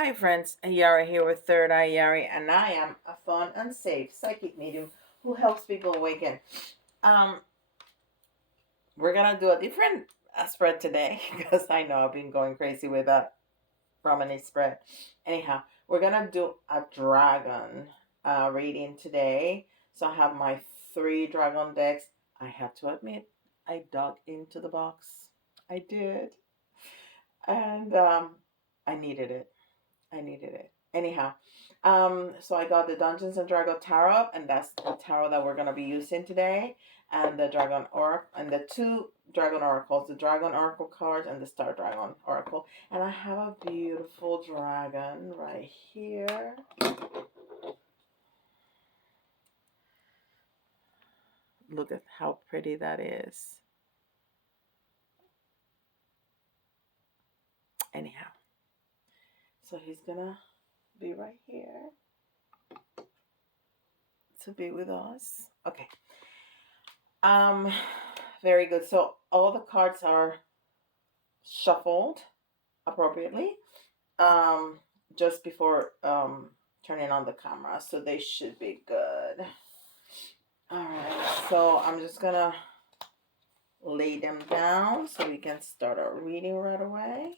Hi friends, Yara here with Third Eye Yari, and I am a fun and safe psychic medium who helps people awaken. Um, we're gonna do a different spread today because I know I've been going crazy with that Romany spread. Anyhow, we're gonna do a dragon reading today. So I have my three dragon decks. I have to admit, I dug into the box. I did, and I needed it. I needed it. Anyhow, so I got the Dungeons and Dragon Tarot, and that's the tarot that we're gonna be using today, and the Dragon Oracle, and the two Dragon Oracles, the Dragon Oracle cards and the Star Dragon Oracle. And I have a beautiful dragon right here. Look at how pretty that is. Anyhow, so he's gonna be right here to be with us. Okay. Um, very good. So all the cards are shuffled appropriately um, just before turning on the camera, so they should be good. All right, so I'm just gonna lay them down so we can start our reading right away.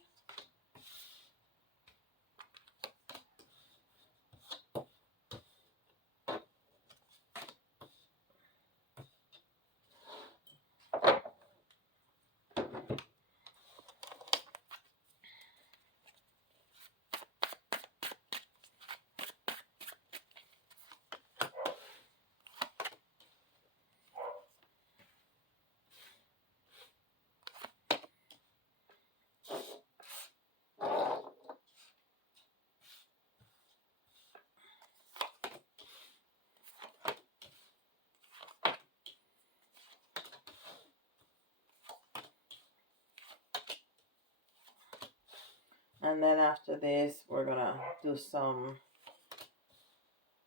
And then after this, we're gonna do some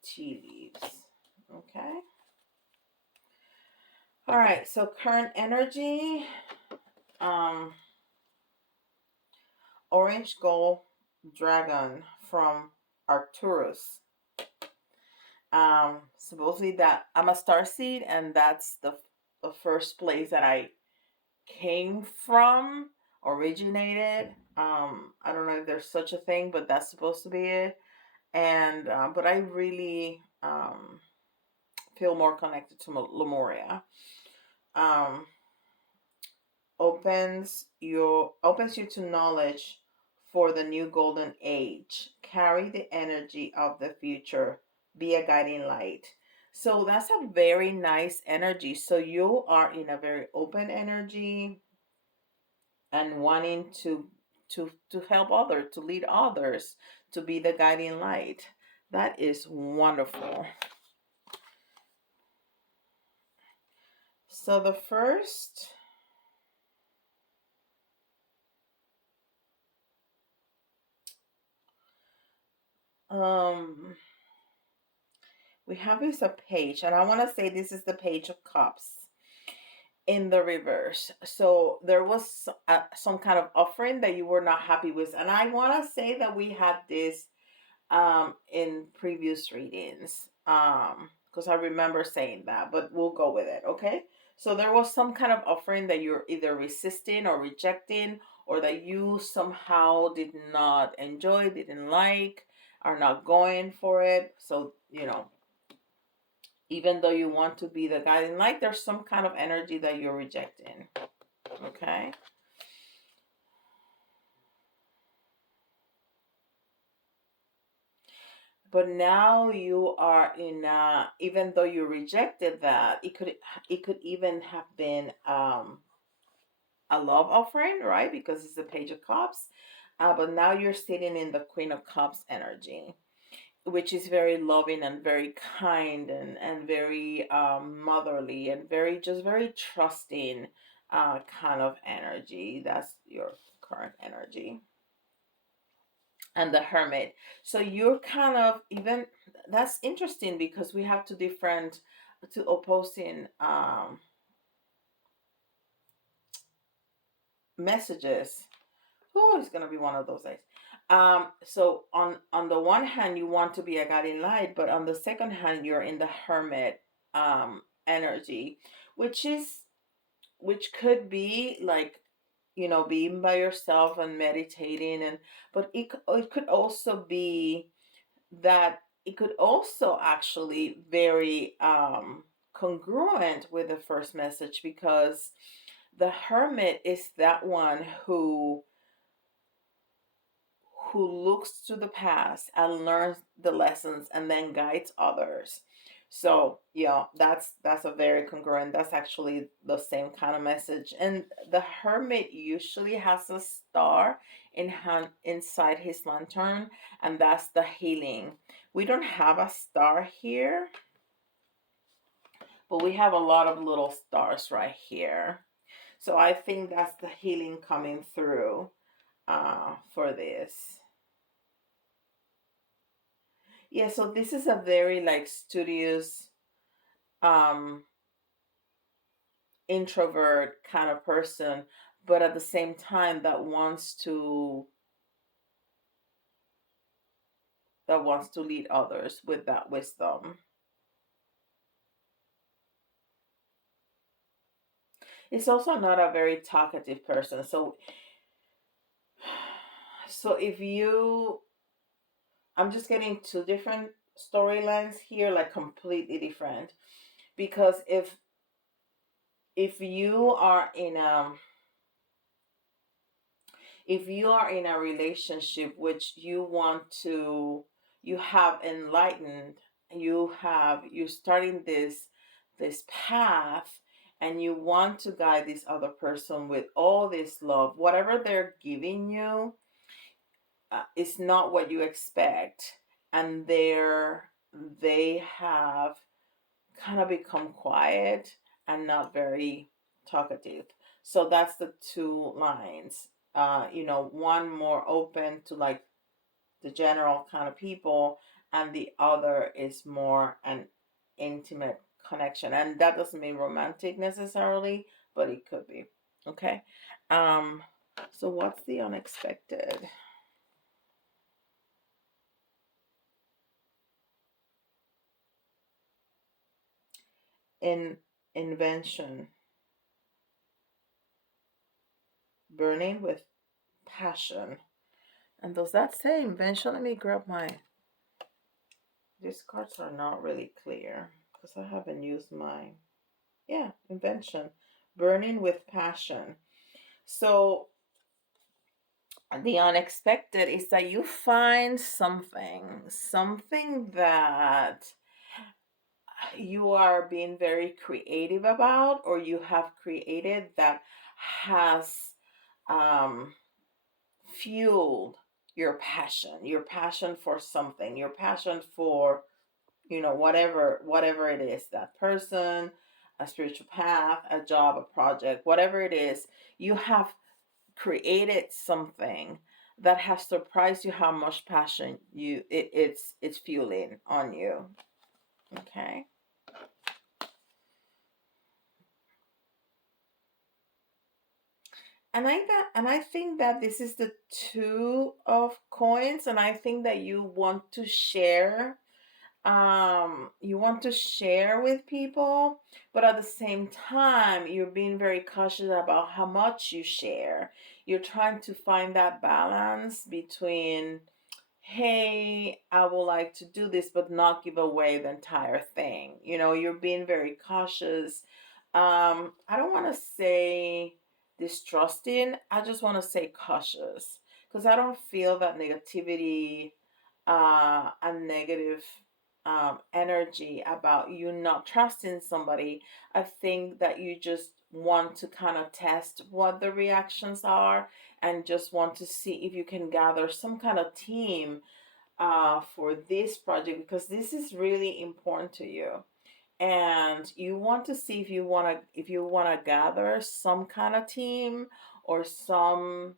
tea leaves. Okay. All right. So current energy, um, orange gold dragon from Arcturus. Supposedly that I'm a star seed, and that's the first place that I came from, originated. I don't know if there's such a thing, but that's supposed to be it. And but I really feel more connected to Lemuria. Um, opens you to knowledge for the new golden age. Carry the energy of the future. Be a guiding light. So that's a very nice energy. So you are in a very open energy and wanting to help others, to lead others, to be the guiding light. That is wonderful. So the first um we have is a page, and I want to say this is the Page of Cups in the reverse. So there was some kind of offering that you were not happy with, and I want to say that we had this in previous readings because I remember saying that, but we'll go with it. Okay, so there was some kind of offering that you're either resisting or rejecting, or that you somehow did not enjoy, didn't like, are not going for it. So even though you want to be the guiding light, there's some kind of energy that you're rejecting. Okay. But now you are in even though you rejected that, it could even have been a love offering, right? Because it's the Page of Cups. But now you're sitting in the Queen of Cups energy, which is very loving and very kind, and very motherly, and very trusting kind of energy. That's your current energy. And the Hermit. So you're kind of even, that's interesting because we have two opposing messages. Oh, it's gonna be one of those days. So on the one hand, you want to be a guiding light, but on the second hand, you're in the hermit energy, which is which could be like, being by yourself and meditating, and but it could also be that it could also actually very congruent with the first message, because the hermit is that one who looks to the past and learns the lessons and then guides others. So yeah, that's a very congruent, that's actually the same kind of message. And the hermit usually has a star inside his lantern, and that's the healing. We don't have a star here, but we have a lot of little stars right here. So I think that's the healing coming through for this. Yeah, so this is a very like studious, um, introvert kind of person, but at the same time that wants to lead others with that wisdom. It's also not a very talkative person. So if you, I'm just getting two different storylines here, like completely different. Because if you are in a if you are in a relationship which you have enlightened, you're starting this path, and you want to guide this other person with all this love, whatever they're giving you is not what you expect, and they have kind of become quiet and not very talkative. So that's the two lines. One more open to like the general kind of people, and the other is more an intimate connection. And that doesn't mean romantic necessarily, but it could be. Okay. Um, so what's the unexpected? In invention, burning with passion. And does that say invention? Let me grab my. These cards are not really clear because I haven't used mine. Yeah, invention. Burning with passion. So the unexpected is that you find something that you are being very creative about, or you have created, that has um, fueled your passion for something, your passion for whatever it is, that person, a spiritual path, a job, a project, whatever it is. You have created something that has surprised you how much passion it's fueling on you. Okay. And I think that this is the two of coins, and I think that you want to share with people, but at the same time you're being very cautious about how much you share. You're trying to find that balance between, hey, I would like to do this but not give away the entire thing. You're being very cautious. I don't want to say distrusting, I just want to say cautious, because I don't feel that negativity and negative energy about you not trusting somebody. I think that you just want to kind of test what the reactions are, and just want to see if you can gather some kind of team for this project, because this is really important to you. And you want to see if you want to gather some kind of team, or somebody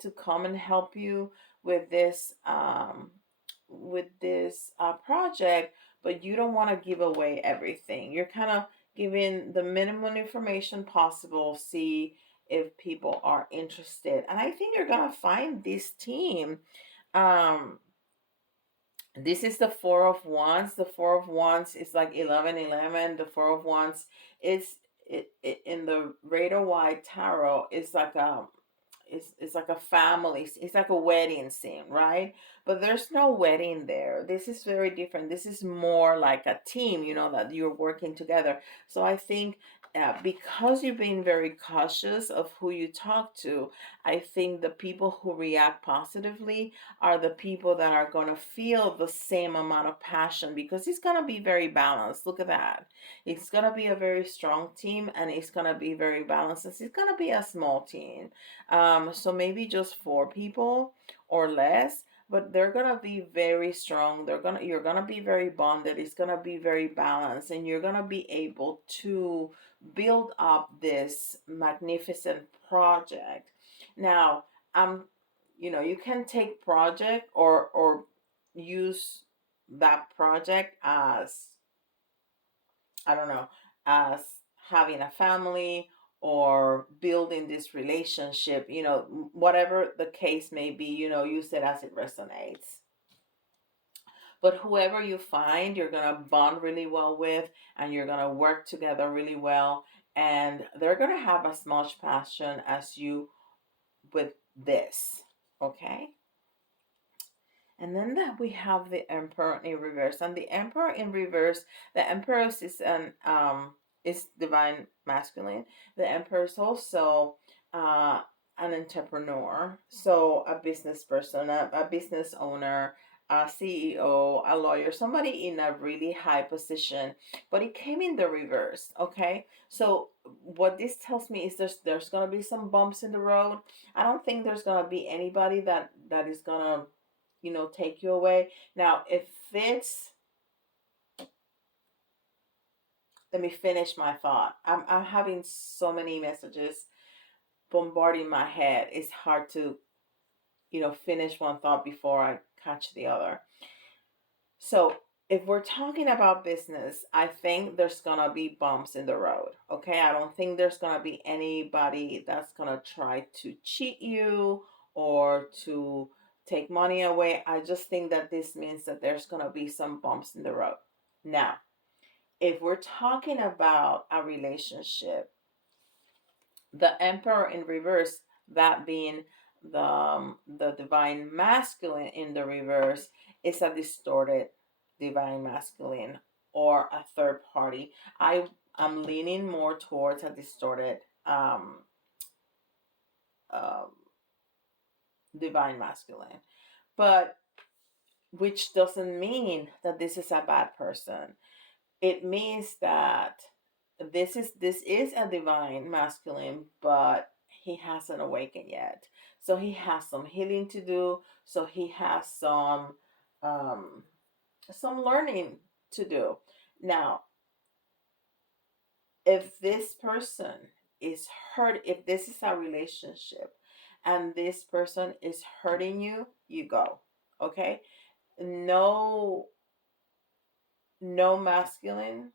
to come and help you with this project, but you don't want to give away everything. You're kind of giving the minimum information possible. See if people are interested. And I think you're gonna find this team. um this is the Four of Wands. The Four of Wands is like 11, 11. The Four of Wands is in the Rider Waite Tarot. It's like it's like a family. It's like a wedding scene, right? But there's no wedding there. This is very different. This is more like a team, that you're working together. So I think because you've been very cautious of who you talk to, I think the people who react positively are the people that are going to feel the same amount of passion, because it's going to be very balanced. Look at that. It's going to be a very strong team, and it's going to be very balanced. It's going to be a small team. So maybe just 4 people or less, but they're gonna be very strong. You're gonna be very bonded. It's gonna be very balanced, and you're gonna be able to build up this magnificent project. Now, you can take project or use that project as, I don't know, as having a family or building this relationship, whatever the case may be, use it as it resonates. But whoever you find, you're going to bond really well with, and you're going to work together really well, and they're going to have as much passion as you with this. Okay? And then that we have the Emperor in reverse. And the Emperor in reverse, the Emperor is divine masculine. The Emperor is also an entrepreneur, so a business person, a business owner, a CEO, a lawyer, somebody in a really high position. But it came in the reverse. Okay, so what this tells me is there's gonna be some bumps in the road. I don't think there's gonna be anybody that is gonna take you away. Now, if it's, let me finish my thought. I'm having so many messages bombarding my head. It's hard to, finish one thought before I catch the other. So, if we're talking about business, I think there's gonna be bumps in the road. Okay, I don't think there's gonna be anybody that's gonna try to cheat you or to take money away. I just think that this means that there's gonna be some bumps in the road. Now, if we're talking about a relationship, the Emperor in reverse, that being the divine masculine in the reverse, is a distorted divine masculine or a third party. I'm leaning more towards a distorted um, divine masculine, but which doesn't mean that this is a bad person. It means that this is a divine masculine, but he hasn't awakened yet. So he has some healing to do. So he has um, some learning to do. Now, if this person is hurt, if this is a relationship and this person is hurting you, you go. Okay? No, no masculine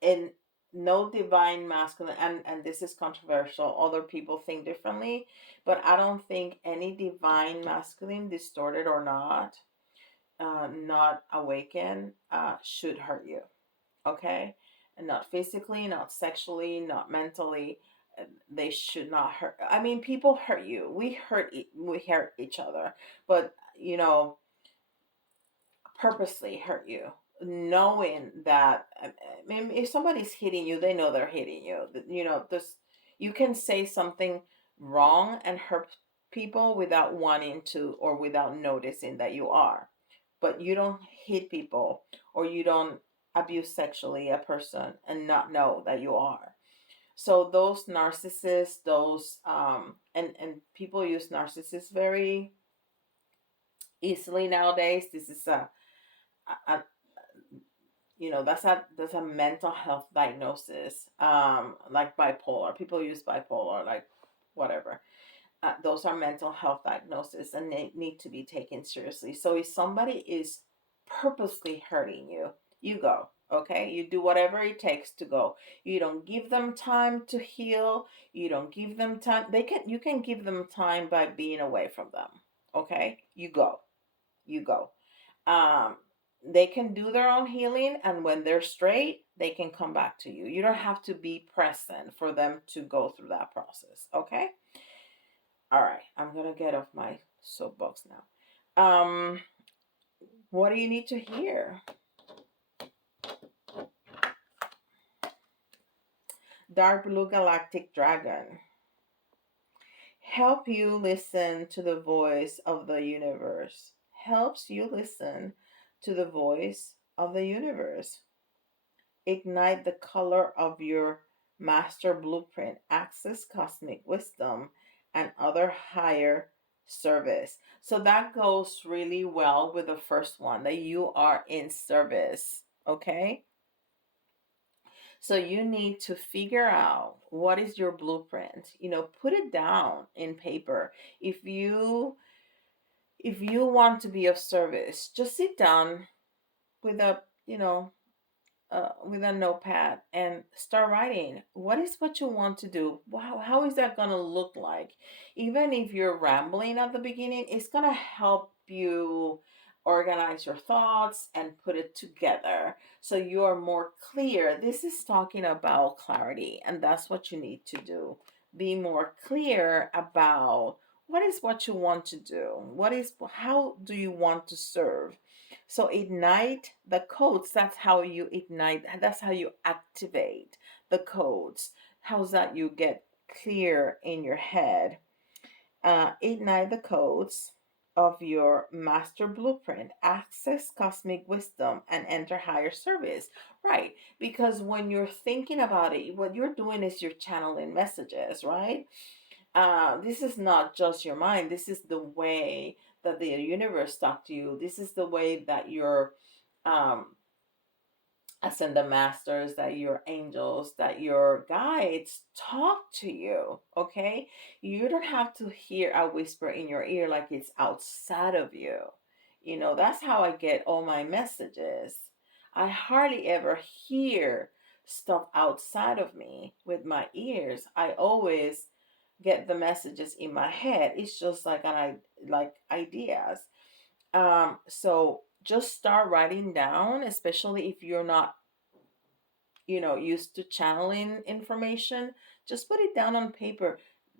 and no divine masculine, and this is controversial, other people think differently, but I don't think any divine masculine, distorted or not awakened, should hurt you. Okay, and not physically, not sexually, not mentally. They should not hurt. I mean, people hurt you, we hurt each other, but purposely hurt you, knowing that, I mean, if somebody's hitting you, they know they're hitting you. This, you can say something wrong and hurt people without wanting to or without noticing that you are. But you don't hit people, or you don't abuse sexually a person and not know that you are. So those narcissists, those and people use narcissists very easily nowadays. This is a that's a mental health diagnosis, like bipolar. People use bipolar, like whatever. Those are mental health diagnoses, and they need to be taken seriously. So if somebody is purposely hurting you, you go. Okay, you do whatever it takes to go. You don't give them time to heal. You don't give them time. You can give them time by being away from them. Okay, you go. You go. um they can do their own healing, and when they're straight, they can come back to you. You don't have to be present for them to go through that process. Okay. All right, I'm gonna get off my soapbox now. What do you need to hear? Dark blue galactic dragon. Help you listen to the voice of the universe. Helps you listen to the voice of the universe. Ignite the color of your master blueprint, access cosmic wisdom, and other higher service. So that goes really well with the first one, that you are in service. Okay. So you need to figure out what is your blueprint. Put it down in paper. If you want to be of service, just sit down with a notepad and start writing. What is what you want to do? Wow, how is that going to look like? Even if you're rambling at the beginning, it's going to help you organize your thoughts and put it together so you are more clear. This is talking about clarity, and that's what you need to do. Be more clear about what is what you want to do. How do you want to serve? So ignite the codes. That's how you ignite. That's how you activate the codes. How's that you get clear in your head? Ignite the codes of your master blueprint, access cosmic wisdom, and enter higher service. Right. Because when you're thinking about it, what you're doing is you're channeling messages, right? This is not just your mind. This is the way that the universe talk to you. This is the way that your um, ascended masters, that your angels, that your guides talk to you. Okay, you don't have to hear a whisper in your ear like it's outside of you. That's how I get all my messages. I hardly ever hear stuff outside of me with my ears. I always get the messages in my head. It's just like ideas. So just start writing down, especially if you're not, used to channeling information. Just put it down on paper,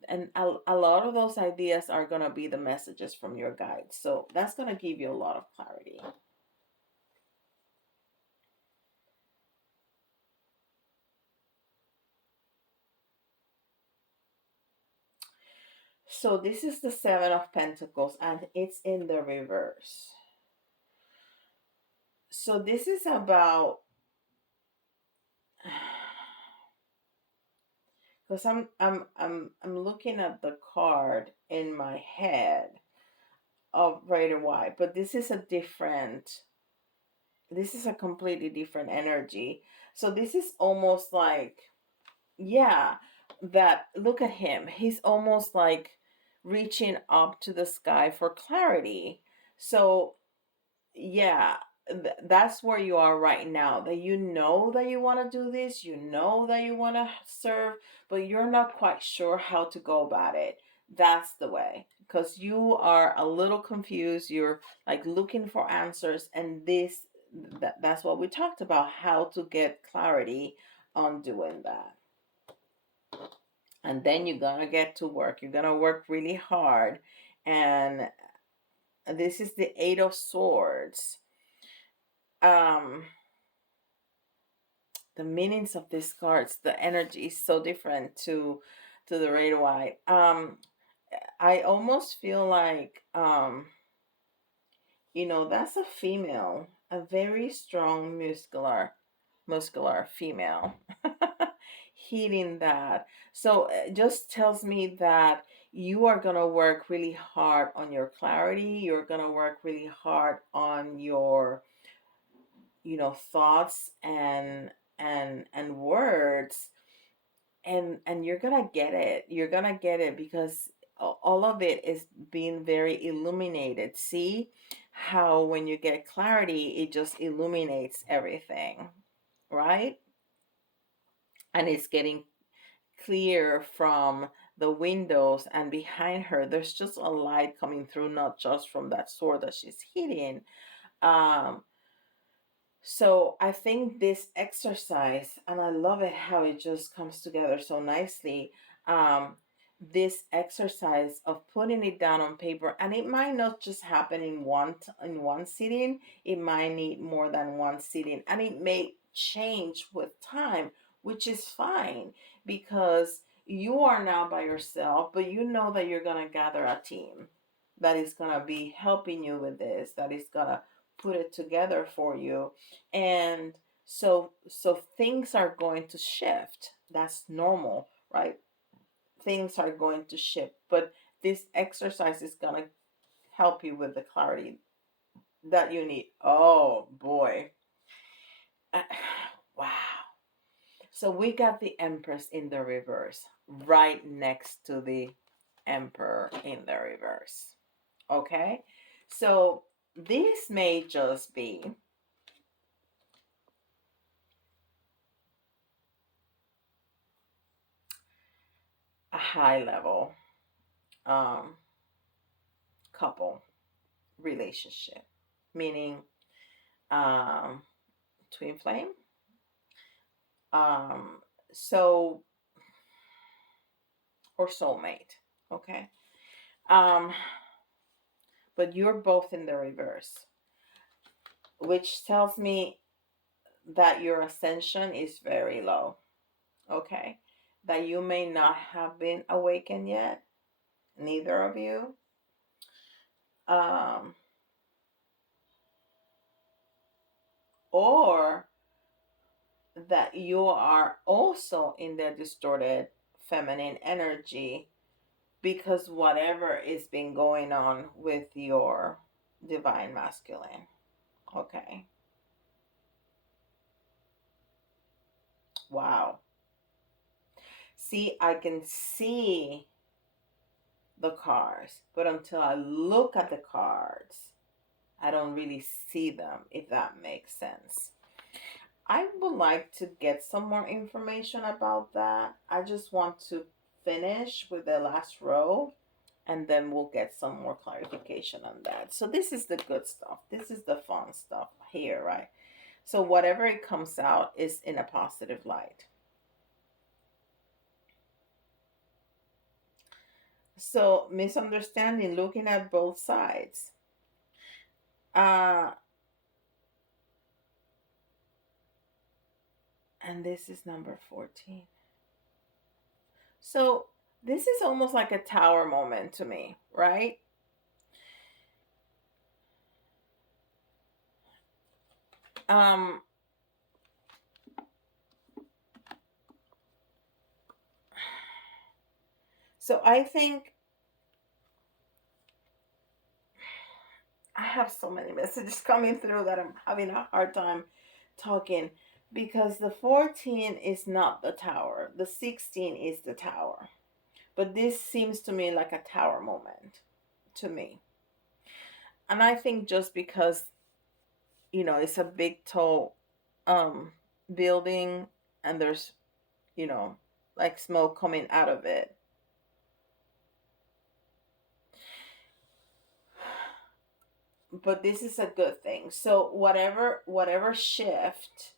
and a lot of those ideas are going to be the messages from your guide. So that's going to give you a lot of clarity. So this is the Seven of Pentacles, and it's in the reverse. So this is about, because I'm looking at the card in my head of Rider White, but this is a completely different energy. So this is almost like, yeah, that look at him. He's almost like reaching up to the sky for clarity. So yeah, that's where you are right now, that you know that you want to do this, you know that you want to serve, but you're not quite sure how to go about it. That's the way, because you are a little confused. You're like looking for answers, and that's what we talked about, how to get clarity on doing that. And then you're gonna get to work. You're gonna work really hard. And this is the Eight of Swords. um the meanings of these cards, the energy is so different to the red white. I almost feel like, that's a female, a very strong muscular female healing that. So it just tells me that you are going to work really hard on your clarity. You're going to work really hard on your, thoughts and words, and you're gonna get it. You're gonna get it because all of it is being very illuminated. See how when you get clarity, it just illuminates everything. right? And it's getting clear from the windows, and behind her there's just a light coming through, not just from that sword that she's hitting. um so I think this exercise, and I love it how it just comes together so nicely. Um, this exercise of putting it down on paper, and it might not just happen in one sitting. It might need more than one sitting, and it may change with time, which is fine because you are now by yourself, but you know that you're gonna gather a team that is gonna be helping you with this, that is gonna put it together for you. And so things are going to shift. That's normal, right? Things are going to shift, but this exercise is going to help you with the clarity that you need. Oh boy. Wow. So we got the Empress in the reverse right next to the Emperor in the reverse. Okay? So this may just be a high level um, couple relationship, meaning um, twin flame. Um, so, or soulmate, okay? Um, but you're both in the reverse, which tells me that your ascension is very low, okay? That you may not have been awakened yet, neither of you. Um, or that you are also in the distorted feminine energy because whatever is been going on with your divine masculine. Okay. Wow. See, I can see the cards, but until I look at the cards, I don't really see them, if that makes sense. I would like to get some more information about that. I just want to finish with the last row, and then we'll get some more clarification on that. So this is the good stuff. This is the fun stuff here, right? So whatever it comes out is in a positive light. So misunderstanding, looking at both sides. Uh, and this is number 14. So this is almost like a tower moment to me, right? Um, so I think I have so many messages coming through that I'm having a hard time talking because the 14 is not the tower, the 16 is the tower. But this seems to me like a tower moment to me. And I think just because, it's a big tall um building, and there's, you know, like smoke coming out of it. But this is a good thing. So whatever shift,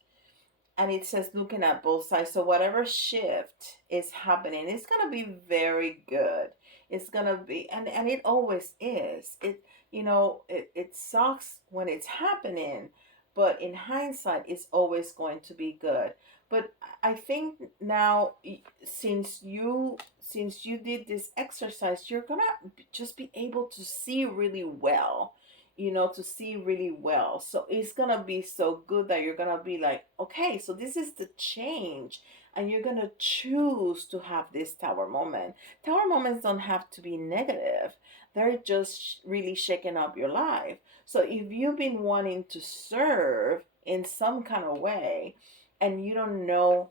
and it says looking at both sides, so whatever shift is happening, it's going to be very good. It's going to be, and it always is. It sucks when it's happening, but in hindsight it's always going to be good. But I think now, since you did this exercise, you're going to just be able to see really well, to see really well. So it's gonna be so good that you're gonna be like, okay, so this is the change. And you're gonna choose to have this tower moment. Tower moments don't have to be negative, they're just really shaking up your life. So if you've been wanting to serve in some kind of way and you don't know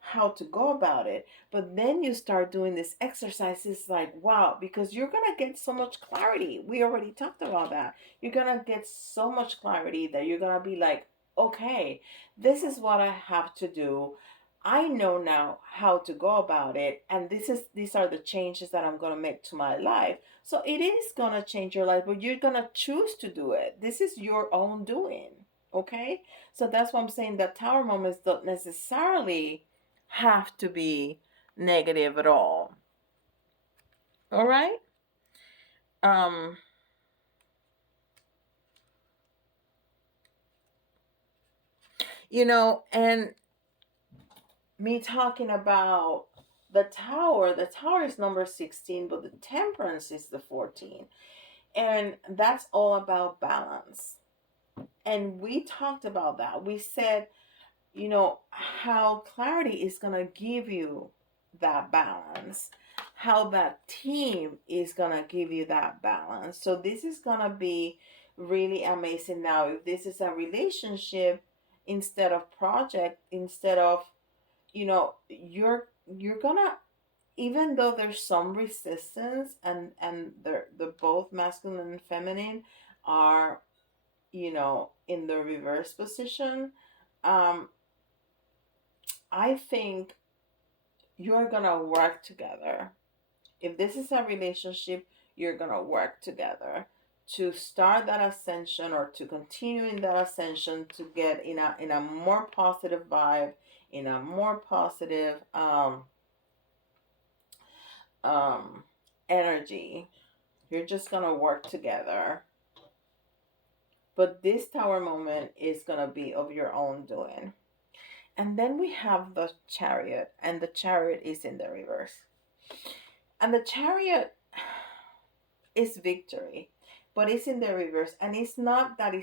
how to go about it, but then you start doing this exercise, it's like, wow, because you're gonna get so much clarity. We already talked about that. You're gonna get so much clarity that you're gonna be like, okay, this is what I have to do. I know now how to go about it, and these are the changes that I'm going to make to my life. So it is going to change your life, but you're going to choose to do it. This is your own doing. Okay? So that's why I'm saying that tower moments don't necessarily have to be negative at all. All right? Um and me talking about the tower is number 16, but the temperance is the 14. And that's all about balance. And we talked about that. We said, how clarity is going to give you that balance, how that team is going to give you that balance. So this is going to be really amazing. Now, if this is a relationship instead of project, instead of, you're gonna, even though there's some resistance, and the both masculine and feminine are, in the reverse position, um I think you're gonna work together. If this is a relationship, you're gonna work together to start that ascension, or to continue in that ascension, to get in a more positive vibe, in a more positive um energy. You're just gonna work together. But this tower moment is gonna be of your own doing. And then we have the chariot, and the chariot is in the reverse. And the chariot is victory, but it's in the reverse. And it's not that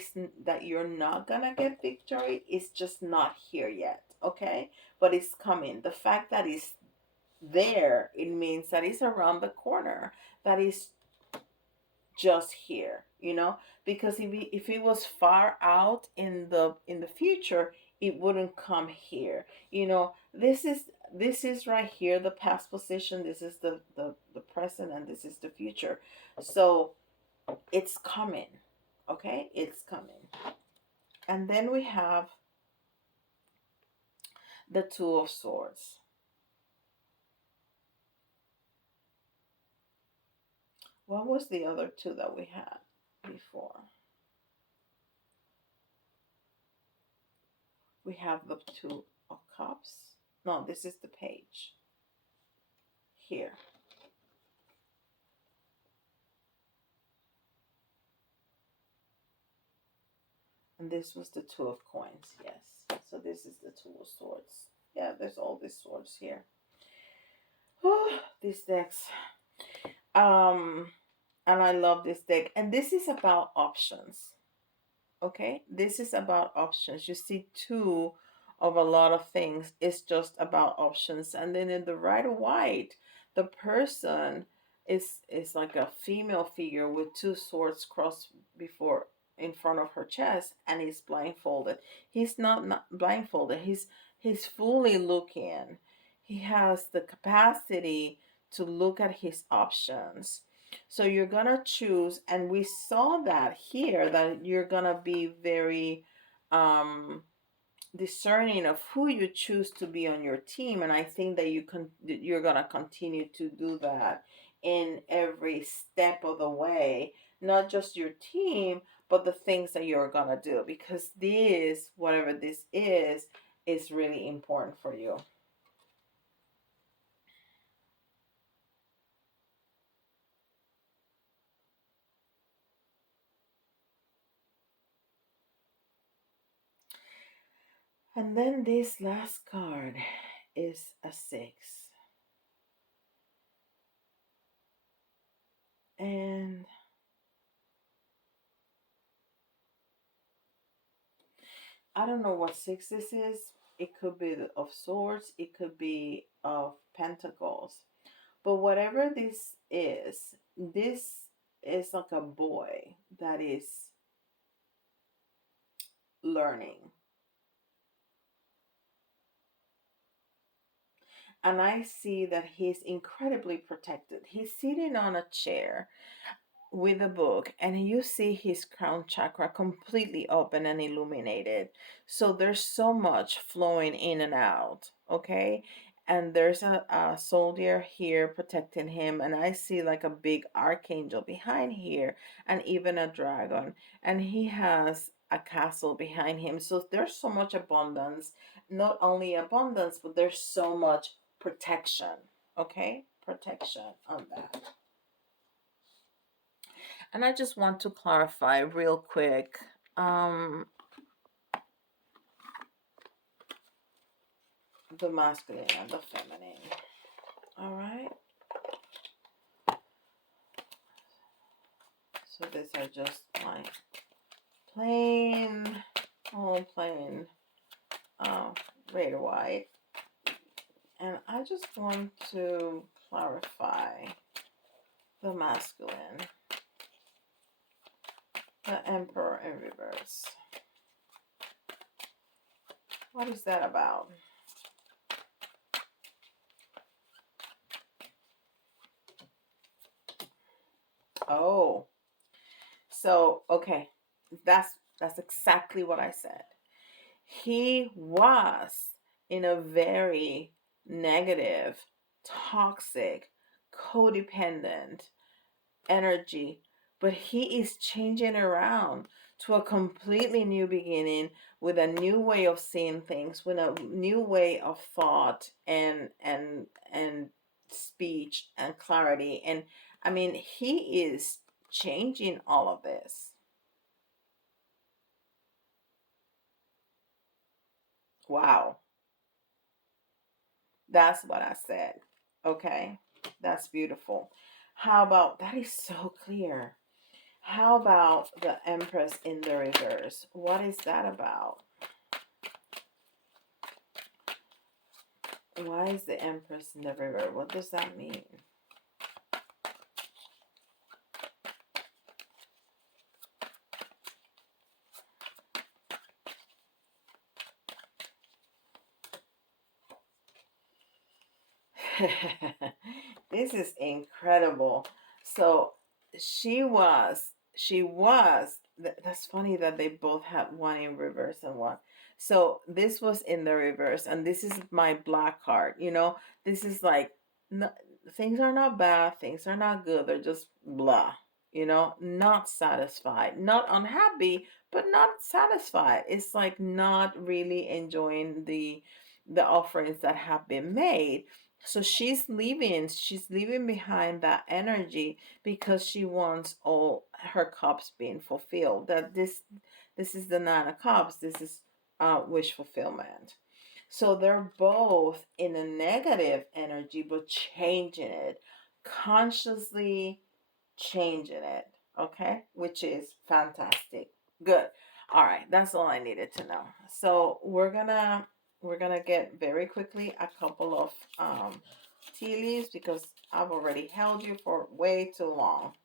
that you're not gonna get victory, it's just not here yet, okay? But it's coming. The fact that it's there, it means that it's around the corner, that is just here, because if it was far out in the future, it wouldn't come here. This is right here, the past position. This is the present, and this is the future. So it's coming. Okay, it's coming. And then we have the two of swords. What was the other two that we had before? We have the two of cups. No, this is the page here. And this was the two of coins, yes. So this is the two of swords. Yeah, there's all these swords here. Oh, these decks. Um, and I love this deck. And this is about options. Okay, this is about options. You see, two of a lot of things. It's just about options. And then in the right of white, the person is like a female figure with two swords crossed before in front of her chest, and he's blindfolded. He's not blindfolded. He's fully looking. He has the capacity to look at his options. So you're gonna choose, and we saw that here, that you're gonna be very um, discerning of who you choose to be on your team, and I think that you're gonna continue to do that in every step of the way, not just your team, but the things that you're gonna do, because this, whatever this is really important for you. And then this last card is a six. And I don't know what six this is. It could be of swords, it could be of pentacles. But whatever this is like a boy that is learning. And I see that he's incredibly protected. He's sitting on a chair. with the book, and you see his crown chakra completely open and illuminated. So there's so much flowing in and out, okay? And there's a soldier here protecting him, and I see like a big archangel behind here, and even a dragon, and he has a castle behind him. So there's so much abundance, not only abundance, but there's so much protection, okay? Protection on that. And I just want to clarify real quick. The masculine and the feminine. All right. So these are just my plain, all plain red or white. And I just want to clarify the masculine, the emperor in reverse. What is that about? Oh, so okay, that's exactly what I said. He was in a very negative, toxic, codependent energy, but he is changing around to a completely new beginning with a new way of seeing things, with a new way of thought and speech and clarity. And I mean, he is changing all of this. Wow. That's what I said. Okay. That's beautiful. How about that is so clear. How about the Empress in the reverse? What is that about? Why is the Empress in the reverse? What does that mean? This is incredible. So that's funny that they both had one in reverse and one. So this was in the reverse, and this is my black card. This is like, no, things are not bad, things are not good, they're just blah. Not satisfied, not unhappy, but not satisfied. It's like not really enjoying the offerings that have been made. So she's leaving behind that energy because she wants all her cups being fulfilled. That this is the Nine of Cups. This is wish fulfillment. So they're both in a negative energy, but changing it, consciously changing it. Okay, which is fantastic. Good. All right, that's all I needed to know. So we're gonna get very quickly a couple of tea leaves because I've already held you for way too long.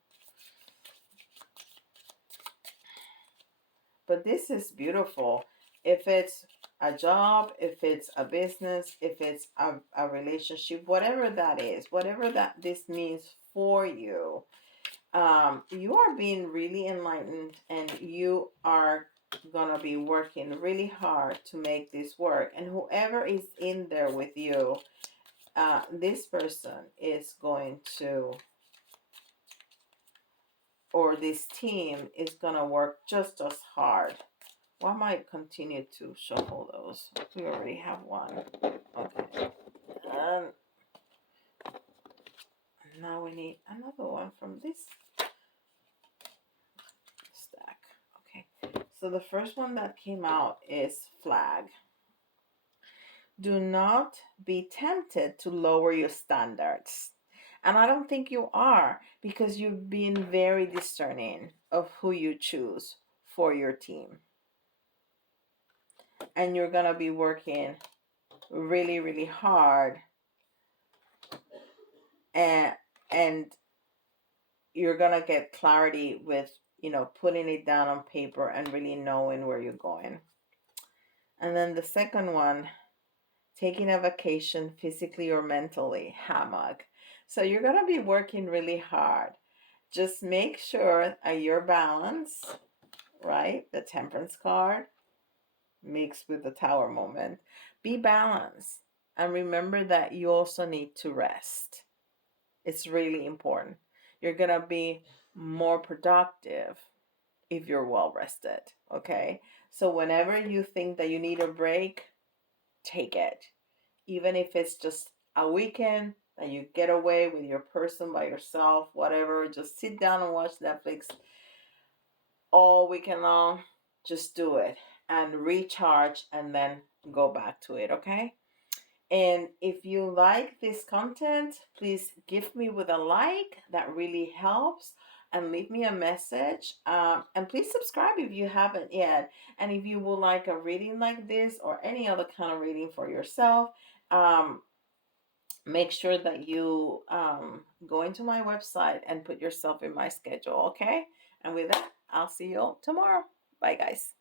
But this is beautiful. If it's a job, if it's a business, if it's a relationship, whatever that is, whatever that this means for you, you are being really enlightened, and you are gonna be working really hard to make this work. And whoever is in there with you, this person is going to, or this team is gonna work just as hard. Why might continue to shuffle those? We already have one. Okay. And now we need another one from this stack. Okay. So the first one that came out is flag. Do not be tempted to lower your standards. And I don't think you are, because you've been very discerning of who you choose for your team. And you're going to be working really, really hard, and and you're going to get clarity with, putting it down on paper and really knowing where you're going. And then the second one, taking a vacation physically or mentally, hammock. So you're going to be working really hard. Just make sure your balance, right? The Temperance card mixed with the Tower moment. Be balanced. And remember that you also need to rest. It's really important. You're going to be more productive if you're well rested. Okay. So whenever you think that you need a break, take it. Even if it's just a weekend that you get away with your person by yourself, whatever, just sit down and watch Netflix all weekend long. Just do it and recharge and then go back to it. Okay. And if you like this content, please give me with a like. That really helps. And leave me a message. And please subscribe if you haven't yet. And if you would like a reading like this or any other kind of reading for yourself, make sure that you go into my website and put yourself in my schedule. Okay. And with that, I'll see you all tomorrow. Bye, guys.